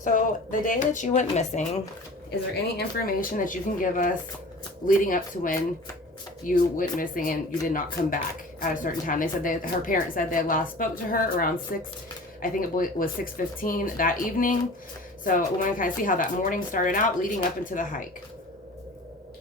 So the day that you went missing, is there any information that you can give us leading up to when you went missing and you did not come back at a certain time? They said her parents said they last spoke to her around 6, I think it was 6:15 that evening. So we want to kind of see how that morning started out leading up into the hike.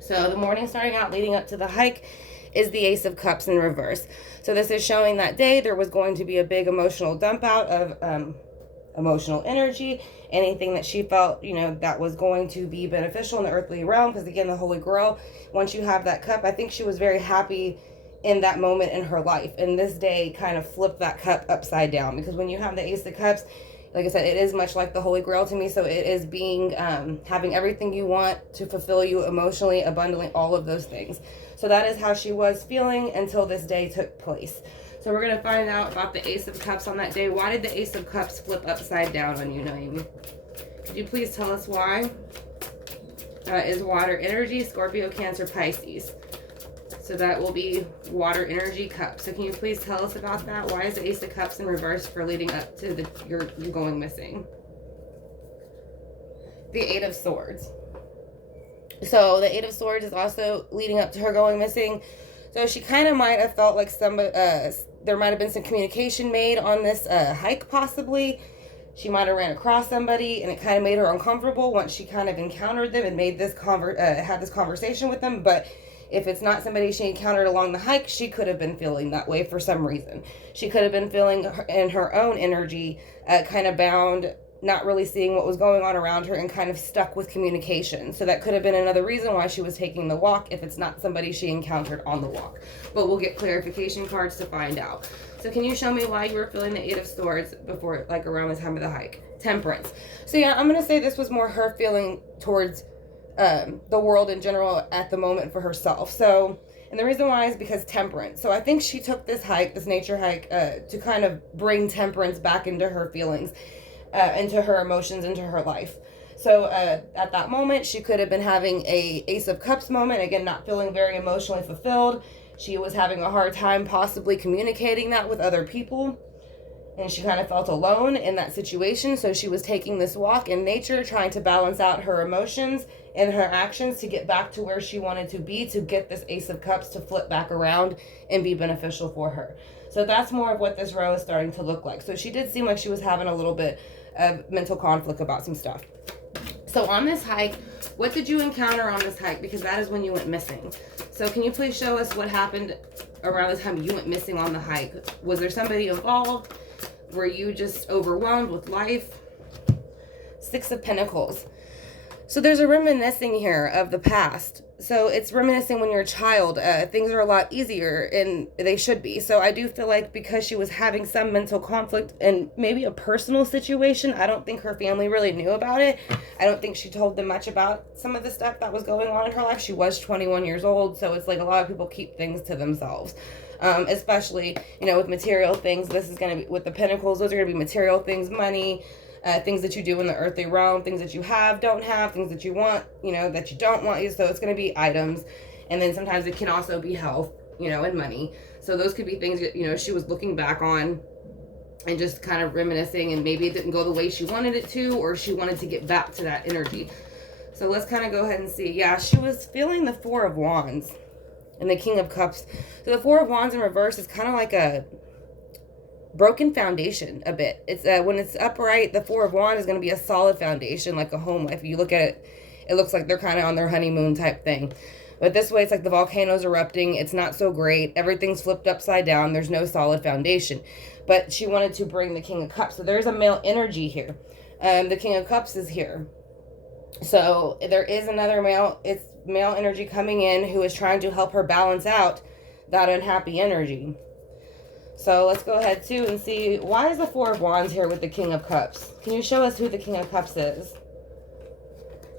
So the morning starting out leading up to the hike is the Ace of Cups in reverse. So this is showing that day there was going to be a big emotional dump out of emotional energy, anything that she felt, that was going to be beneficial in the earthly realm. Because again, the Holy Grail, once you have that cup, I think she was very happy in that moment in her life. And this day kind of flipped that cup upside down, because when you have the Ace of Cups, like I said, it is much like the Holy Grail to me. So it is being, having everything you want to fulfill you emotionally, abundantly, all of those things. So that is how she was feeling until this day took place. So we're going to find out about the Ace of Cups on that day. Why did the Ace of Cups flip upside down on you, Noemi? Could you please tell us why? Is water energy, Scorpio, Cancer, Pisces. So that will be water energy cup. So can you please tell us about that? Why is the Ace of Cups in reverse for leading up to your going missing? The Eight of Swords. So the Eight of Swords is also leading up to her going missing. So she kind of might have felt like there might have been some communication made on this hike, possibly. She might have ran across somebody and it kind of made her uncomfortable once she kind of encountered them and made this had this conversation with them. But if it's not somebody she encountered along the hike, she could have been feeling that way for some reason. She could have been feeling in her own energy, kind of bound, not really seeing what was going on around her, and kind of stuck with communication. So that could have been another reason why she was taking the walk, if it's not somebody she encountered on the walk. But we'll get clarification cards to find out. So can you show me why you were feeling the Eight of Swords before, like around the time of the hike? Temperance. So yeah, I'm going to say this was more her feeling towards the world in general at the moment for herself. So, and the reason why is because temperance. So I think she took this hike, this nature hike, to kind of bring temperance back into her feelings, into her emotions, into her life. So at that moment, she could have been having a Ace of Cups moment. Again, not feeling very emotionally fulfilled. She was having a hard time possibly communicating that with other people. And she kind of felt alone in that situation. So she was taking this walk in nature, trying to balance out her emotions and her actions to get back to where she wanted to be, to get this Ace of Cups to flip back around and be beneficial for her. So that's more of what this row is starting to look like. So she did seem like she was having a little bit of mental conflict about some stuff. So on this hike, what did you encounter on this hike? Because that is when you went missing. So can you please show us what happened around the time you went missing on the hike? Was there somebody involved? Were you just overwhelmed with life? Six of Pentacles. So there's a reminiscing here of the past. So it's reminiscing when you're a child. Things are a lot easier, and they should be. So I do feel like because she was having some mental conflict and maybe a personal situation, I don't think her family really knew about it. I don't think she told them much about some of the stuff that was going on in her life. She was 21 years old, so it's like a lot of people keep things to themselves. Especially, with material things. This is going to be, with the Pentacles, those are going to be material things, money, things that you do in the earthly realm, things that you have, don't have, things that you want, that you don't want. So it's going to be items. And then sometimes it can also be health, and money. So those could be things that, she was looking back on and just kind of reminiscing, and maybe it didn't go the way she wanted it to, or she wanted to get back to that energy. So let's kind of go ahead and see. Yeah, she was feeling the Four of Wands and the King of Cups. So the Four of Wands in reverse is kind of like a broken foundation a bit. It's when it's upright, the Four of Wands is going to be a solid foundation, like a home life. If you look at it, it looks like they're kind of on their honeymoon type thing. But this way, it's like the volcano's erupting. It's not so great. Everything's flipped upside down. There's no solid foundation. But she wanted to bring the King of Cups. So there's a male energy here. The King of Cups is here. So there is another male. It's male energy coming in who is trying to help her balance out that unhappy energy. So let's go ahead too and see, why is the Four of Wands here with the King of Cups? Can you show us who the King of Cups is?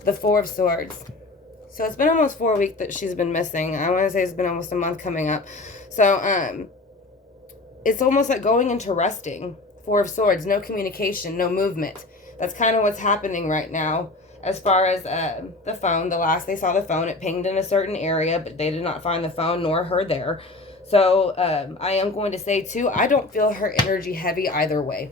The Four of Swords. So it's been almost 4 weeks that she's been missing. I want to say it's been almost a month coming up. So it's almost like going into resting. Four of Swords, no communication, no movement. That's kind of what's happening right now. As far as the phone, the last they saw the phone, it pinged in a certain area, but they did not find the phone nor her there. So I am going to say too, I don't feel her energy heavy either way.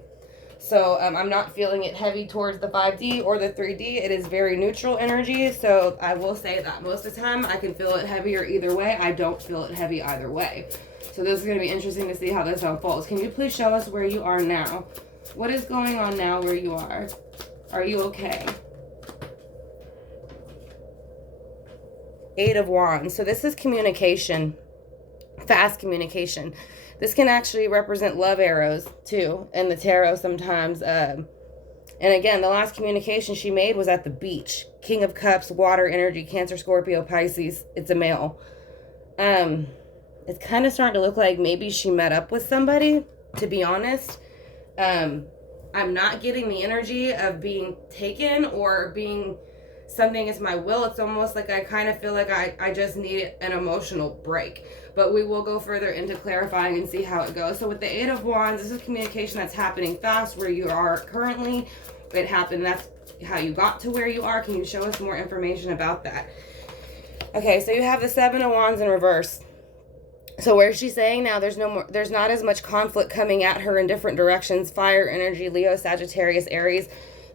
So I'm not feeling it heavy towards the 5D or the 3D. It is very neutral energy. So I will say that most of the time I can feel it heavier either way. I don't feel it heavy either way. So this is going to be interesting to see how this unfolds. Can you please show us where you are now? What is going on now where you are? Are you okay? Eight of Wands. So this is communication. Fast communication. This can actually represent love arrows too in the tarot sometimes. And again, the last communication she made was at the beach. King of Cups, water energy, Cancer, Scorpio, Pisces. It's a male. It's kind of starting to look like maybe she met up with somebody, to be honest. I'm not getting the energy of being taken or being something is my will. It's almost like I kind of feel like I just need an emotional break. But we will go further into clarifying and see how it goes. So with the Eight of Wands, this is communication that's happening fast where you are currently. It happened. That's how you got to where you are. Can you show us more information about that? Okay, so you have the Seven of Wands in reverse. So where she's saying now there's not as much conflict coming at her in different directions. Fire energy, Leo, Sagittarius, Aries.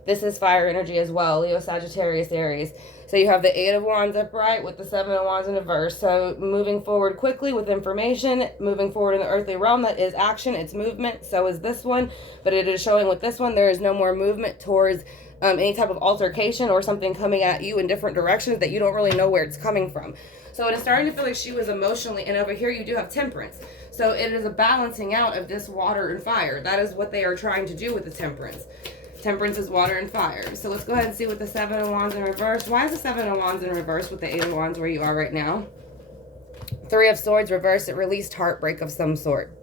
This is fire energy as well, Leo, Sagittarius, Aries. So you have the Eight of Wands upright with the Seven of Wands in reverse. So moving forward quickly with information, moving forward in the earthly realm, that is action, it's movement. So is this one, but it is showing with this one, there is no more movement towards any type of altercation or something coming at you in different directions that you don't really know where it's coming from. So it is starting to feel like she was emotionally, and over here you do have Temperance. So it is a balancing out of this water and fire. That is what they are trying to do with the Temperance. Temperance is water and fire. So let's go ahead and see with the Seven of Wands in reverse. Why is the Seven of Wands in reverse with the Eight of Wands where you are right now? Three of Swords reverse. It released heartbreak of some sort.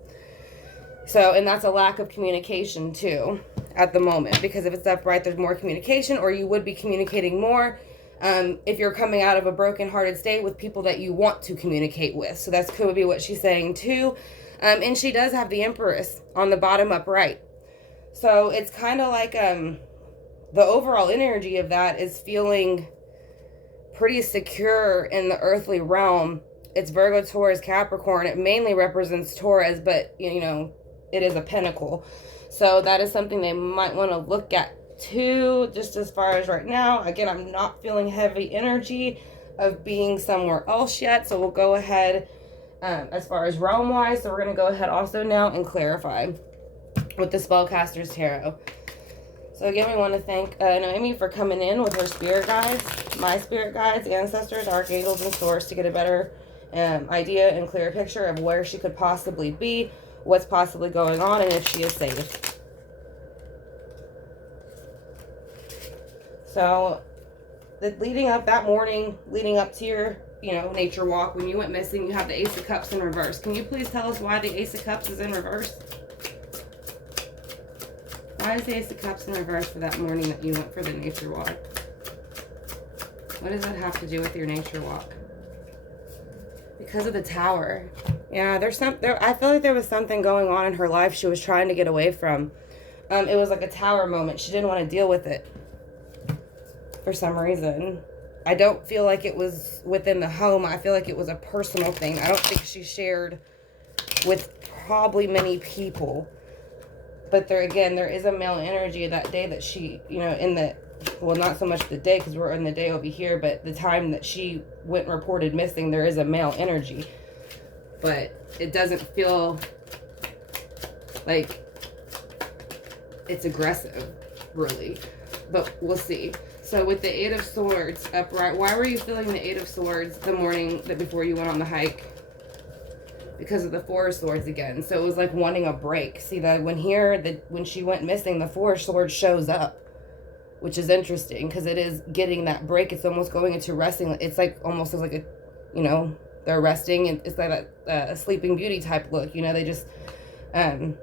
So, and that's a lack of communication too at the moment, because if it's upright, there's more communication, or you would be communicating more if you're coming out of a broken-hearted state with people that you want to communicate with. So that could be what she's saying too. And she does have the Empress on the bottom upright. So it's kind of like the overall energy of that is feeling pretty secure in the earthly realm. It's Virgo, Taurus, Capricorn. It mainly represents Taurus, but you know, it is a pentacle. So that is something they might want to look at too, just as far as right now. Again, I'm not feeling heavy energy of being somewhere else yet. So we'll go ahead as far as realm wise. So we're going to go ahead also now and clarify with the Spellcaster's Tarot. So again, we want to thank Noemi for coming in with her spirit guides, my spirit guides, ancestors, archangels, and source to get a better idea and clearer picture of where she could possibly be, what's possibly going on, and if she is safe. So leading up that morning, leading up to your, nature walk, when you went missing, you have the Ace of Cups in reverse. Can you please tell us why the Ace of Cups is in reverse? Why is the Ace of Cups in reverse for that morning that you went for the nature walk? What does that have to do with your nature walk? Because of the Tower. Yeah, I feel like there was something going on in her life she was trying to get away from. It was like a Tower moment. She didn't want to deal with it for some reason. I don't feel like it was within the home. I feel like it was a personal thing. I don't think she shared with probably many people. But there is a male energy that day that she, not so much the day because we're in the day over here, but the time that she went and reported missing, there is a male energy. But it doesn't feel like it's aggressive, really. But we'll see. So with the Eight of Swords upright, why were you feeling the Eight of Swords the morning before you went on the hike? Because of the Four of Swords again. So it was like wanting a break. See that when she went missing, the Four of Swords shows up, which is interesting because it is getting that break. It's almost going into resting. It's like almost as like a, they're resting, and it's like a Sleeping Beauty type look. They just aren't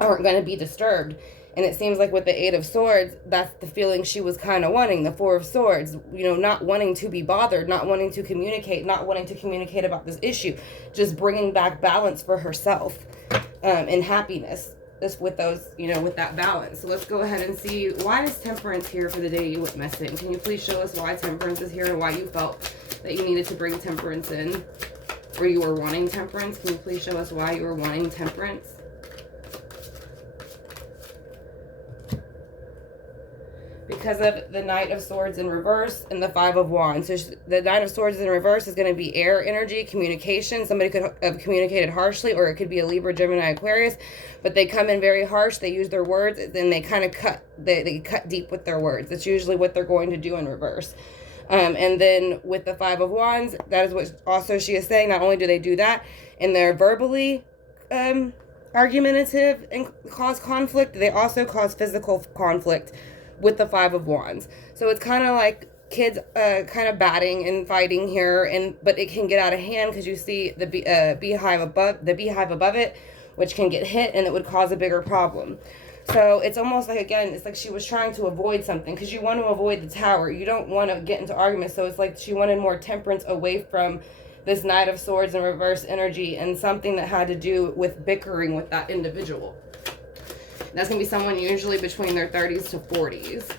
going to be disturbed. And it seems like with the Eight of Swords, that's the feeling she was kind of wanting. The Four of Swords, not wanting to be bothered, not wanting to communicate, not wanting to communicate about this issue. Just bringing back balance for herself and happiness. Just with those, with that balance. So let's go ahead and see, why is Temperance here for the day you went missing? Can you please show us why Temperance is here and why you felt that you needed to bring Temperance in? Or you were wanting Temperance? Can you please show us why you were wanting Temperance? because of the Knight of Swords in reverse and the Five of Wands. So the Knight of Swords in reverse is going to be air energy, communication. Somebody could have communicated harshly, or it could be a Libra, Gemini, Aquarius, but they come in very harsh. They use their words, and they kind of they cut deep with their words. That's usually what they're going to do in reverse. And then with the Five of Wands, that is what also she is saying. Not only do they do that, and they're verbally argumentative and cause conflict, they also cause physical conflict with the Five of Wands. So it's kind of like kids kind of batting and fighting here, but it can get out of hand because you see the beehive above it, which can get hit, and it would cause a bigger problem. So it's almost like, again, it's like she was trying to avoid something, because you want to avoid the Tower. You don't want to get into arguments. So it's like she wanted more temperance away from this Knight of Swords and reverse energy, and something that had to do with bickering with that individual. That's going to be someone usually between their 30s to 40s.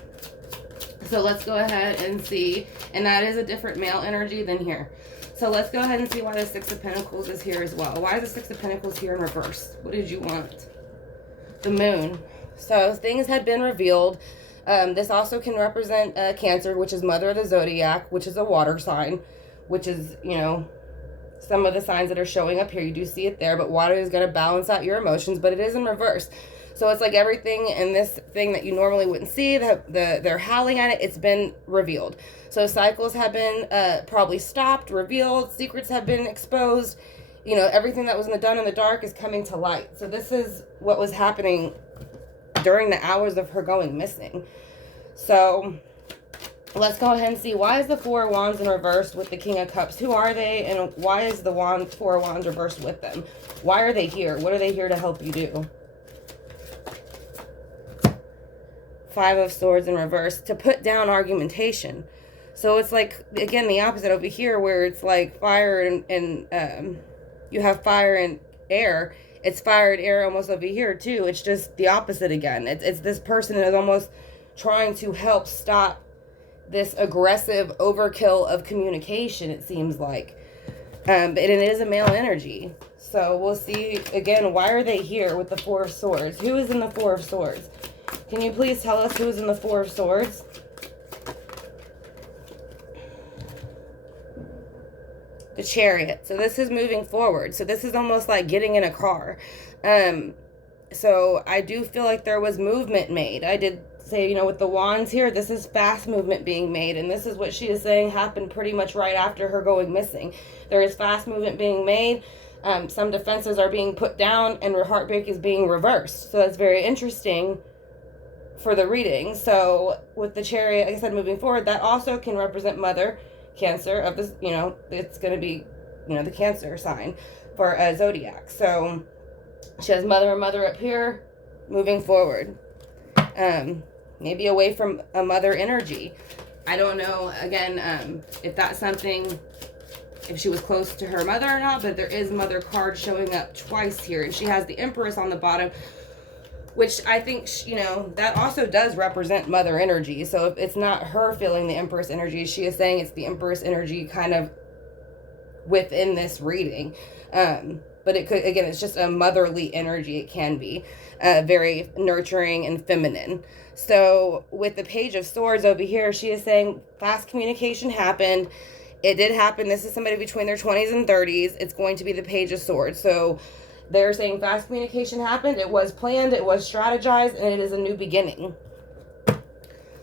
So let's go ahead and see. And that is a different male energy than here. So let's go ahead and see why the Six of Pentacles is here as well. Why is the Six of Pentacles here in reverse? What did you want? The Moon. So things had been revealed. This also can represent Cancer, which is mother of the zodiac, which is a water sign, which is, you know, some of the signs that are showing up here. You do see it there, but water is going to balance out your emotions, but it is in reverse. So it's like everything in this thing that you normally wouldn't see, they're howling at it, it's been revealed. So cycles have been probably stopped, revealed, secrets have been exposed. You know, everything that was done in the dark is coming to light. So this is what was happening during the hours of her going missing. So let's go ahead and see, why is the Four of Wands in reverse with the King of Cups? Who are they, and why is the Four of Wands reversed with them? Why are they here? What are they here to help you do? Five of Swords in reverse, to put down argumentation. So it's like, again, the opposite over here, where it's like fire and you have fire and air. It's fire and air almost over here too. It's just the opposite again. It's this person is almost trying to help stop this aggressive overkill of communication, it seems like. But it is a male energy. So we'll see, again, why are they here with the Four of Swords? Who is in the Four of Swords? Can you please tell us who is in the Four of Swords? The Chariot. So this is moving forward. So this is almost like getting in a car. So I do feel like there was movement made. I did say, you know, with the Wands here, this is fast movement being made. And this is what she is saying happened pretty much right after her going missing. There is fast movement being made. Some defenses are being put down, and her heartbreak is being reversed. So that's very interesting for the reading. So with the Chariot, like I said, moving forward, that also can represent Mother, Cancer of this, you know, it's going to be, you know, the Cancer sign for zodiac. So she has mother up here, moving forward. Maybe away from a mother energy. I don't know, again, if that's something, if she was close to her mother or not, but there is mother card showing up twice here, and she has the Empress on the bottom, which I think, you know, that also does represent mother energy. So if it's not her feeling the Empress energy, she is saying it's the Empress energy kind of within this reading. But it could, again, it's just a motherly energy. It can be very nurturing and feminine. So with the Page of Swords over here, she is saying fast communication happened. It did happen. This is somebody between their 20s and 30s. It's going to be the Page of Swords. So they're saying fast communication happened. It was planned. It was strategized. And it is a new beginning.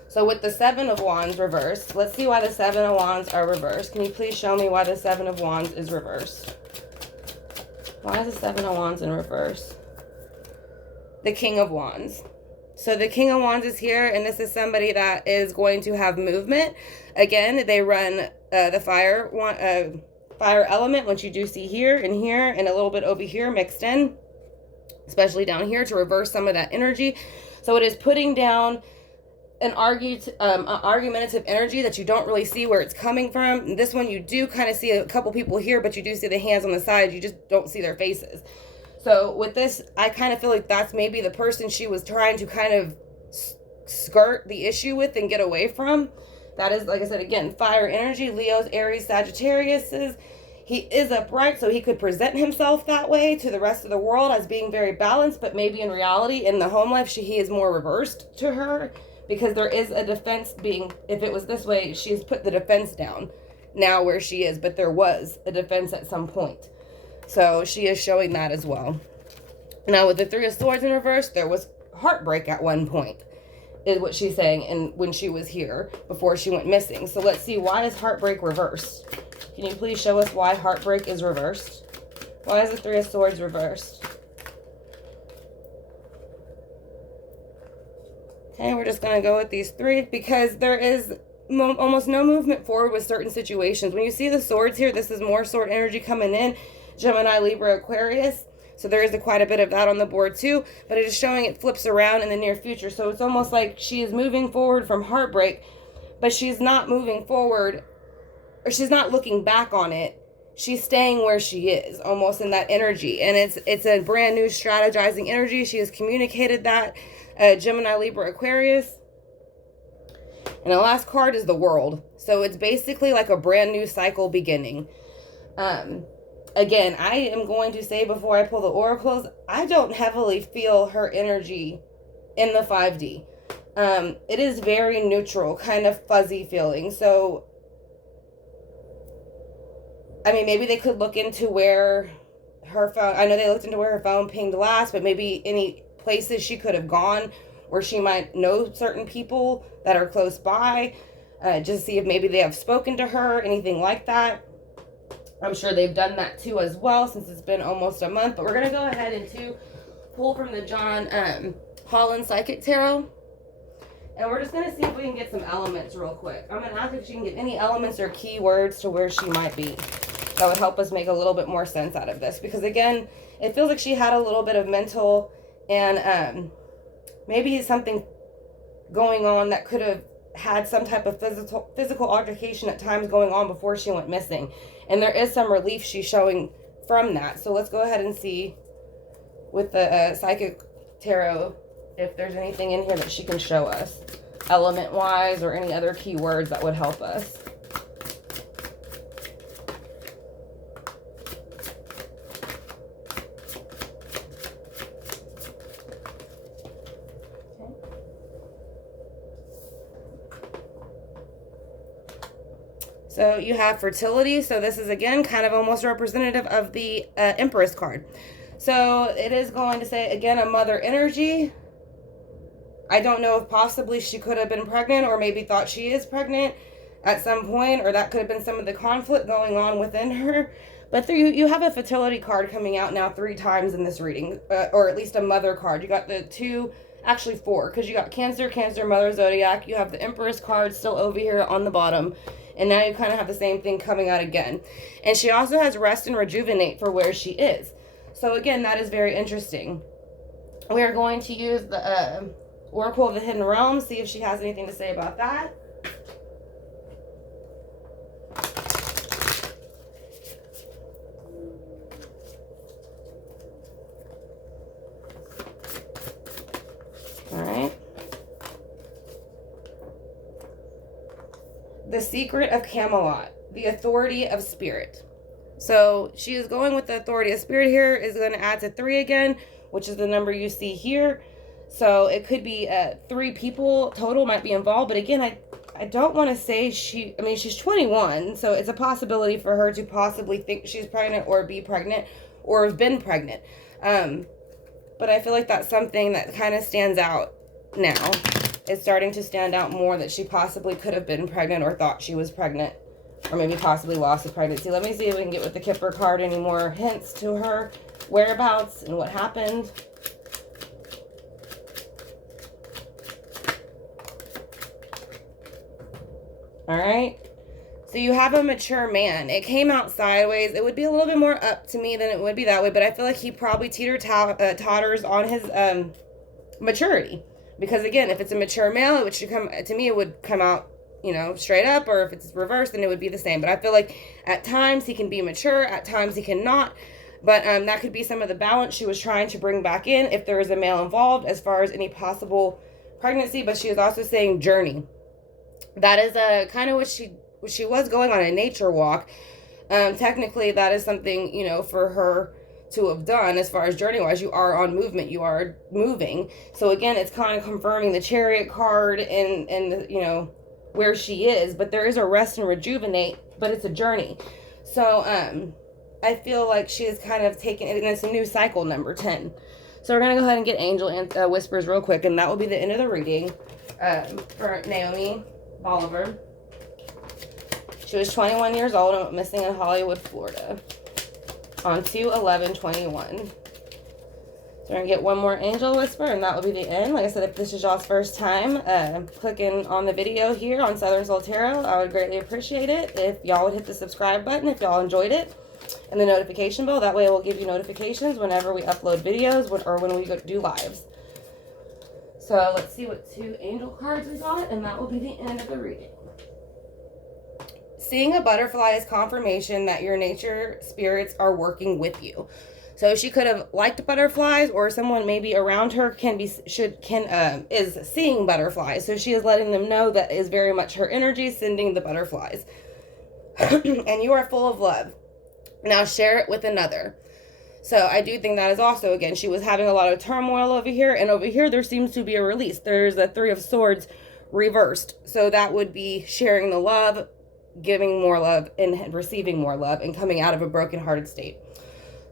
So with the Seven of Wands reversed, let's see why the Seven of Wands are reversed. Can you please show me why the Seven of Wands is reversed? Why is the Seven of Wands in reverse? The King of Wands. So the King of Wands is here, and this is somebody that is going to have movement. Again, they run the fire element, which you do see here and a little bit over here mixed in, especially down here to reverse some of that energy. So it is putting down an argumentative energy that you don't really see where it's coming from. And this one, you do kind of see a couple people here, but you do see the hands on the side. You just don't see their faces. So with this, I kind of feel like that's maybe the person she was trying to kind of skirt the issue with and get away from. That is, like I said, again, fire energy, Leos, Aries, Sagittarius. He is upright, so he could present himself that way to the rest of the world as being very balanced, but maybe in reality, in the home life, he is more reversed to her, because there is a defense being, if it was this way, she's put the defense down now where she is, but there was a defense at some point. So she is showing that as well. Now with the Three of Swords in reverse, there was heartbreak at one point, is what she's saying, and when she was here before she went missing. So let's see, why is heartbreak reversed? Can you please show us why heartbreak is reversed? Why is the Three of Swords reversed? Okay, we're just going to go with these three because there is almost no movement forward with certain situations. When you see the swords here, this is more sword energy coming in. Gemini, Libra, Aquarius. So there is quite a bit of that on the board too, but it is showing it flips around in the near future. So it's almost like she is moving forward from heartbreak, but she's not moving forward, or she's not looking back on it. She's staying where she is, almost in that energy. And it's a brand new strategizing energy. She has communicated that. Gemini, Libra, Aquarius. And the last card is the World. So it's basically like a brand new cycle beginning. Again, I am going to say before I pull the oracles, I don't heavily feel her energy in the 5D. It is very neutral, kind of fuzzy feeling. So, I mean, maybe they could look into where her phone, I know they looked into where her phone pinged last, but maybe any places she could have gone where she might know certain people that are close by, just see if maybe they have spoken to her, anything like that. I'm sure they've done that too as well, since it's been almost a month. But we're going to go ahead and pull from the John Holland Psychic Tarot. And we're just going to see if we can get some elements real quick. I'm going to ask if she can get any elements or keywords to where she might be. That would help us make a little bit more sense out of this. Because again, it feels like she had a little bit of mental and maybe something going on that could have had some type of physical altercation at times going on before she went missing. And there is some relief she's showing from that. So let's go ahead and see with the Psychic Tarot if there's anything in here that she can show us, element-wise, or any other keywords that would help us. So you have fertility. So this is, again, kind of almost representative of the Empress card. So it is going to say, again, a mother energy. I don't know if possibly she could have been pregnant or maybe thought she is pregnant at some point, or that could have been some of the conflict going on within her. But you have a fertility card coming out now 3 times in this reading, or at least a mother card. You got the 2, actually 4, because you got Cancer, Mother, Zodiac. You have the Empress card still over here on the bottom. And now you kind of have the same thing coming out again. And she also has rest and rejuvenate for where she is. So again, that is very interesting. We are going to use the Oracle of the Hidden Realm, see if she has anything to say about that. All right. The Secret of Camelot, the Authority of Spirit. So she is going with the Authority of Spirit here, is going to add to 3 again, which is the number you see here. So it could be 3 people total might be involved. But again, I don't want to say she's 21. So it's a possibility for her to possibly think she's pregnant or be pregnant or have been pregnant. But I feel like that's something that kind of stands out now. It's starting to stand out more that she possibly could have been pregnant or thought she was pregnant, or maybe possibly lost a pregnancy. Let me see if we can get with the Kipper card any more hints to her whereabouts and what happened. All right. So you have a mature man. It came out sideways. It would be a little bit more up to me than it would be that way, but I feel like he probably totters on his maturity. Because again, if it's a mature male, it should come, to me, it would come out, you know, straight up, or if it's reversed, then it would be the same. But I feel like at times he can be mature, at times he cannot. But that could be some of the balance she was trying to bring back in if there is a male involved as far as any possible pregnancy. But she is also saying journey. That is kind of what she was going on a nature walk. Technically, that is something, you know, for her to have done as far as journey wise. You are on movement, you are moving. So again, it's kind of confirming the Chariot card and you know, where she is, but there is a rest and rejuvenate, but it's a journey. So I feel like she is kind of taken, and it's a new cycle, number 10. So we're gonna go ahead and get angel and whispers real quick, and that will be the end of the reading for Noemi Bolivar. She was 21 years old and went missing in Hollywood, Florida on 2/11/21. So we're going to get one more angel whisper, and that will be the end. Like I said, if this is y'all's first time clicking on the video here on Southern Soul Tarot, I would greatly appreciate it if y'all would hit the subscribe button if y'all enjoyed it, and the notification bell. That way it will give you notifications whenever we upload videos or when we do lives. So let's see what 2 angel cards we got, and that will be the end of the reading. Seeing a butterfly is confirmation that your nature spirits are working with you. So she could have liked butterflies, or someone maybe around her is seeing butterflies. So she is letting them know that is very much her energy sending the butterflies. And you are full of love. Now share it with another. So I do think that is also, again, she was having a lot of turmoil over here, and over here there seems to be a release. There's a 3 of Swords reversed. So that would be sharing the love, giving more love, and receiving more love, and coming out of a broken-hearted state.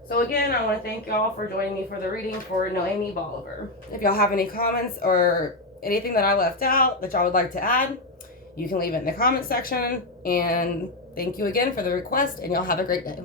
So again, I want to thank y'all for joining me for the reading for Noemi Bolivar. If y'all have any comments or anything that I left out that y'all would like to add, you can leave it in the comment section. And thank you again for the request, and y'all have a great day.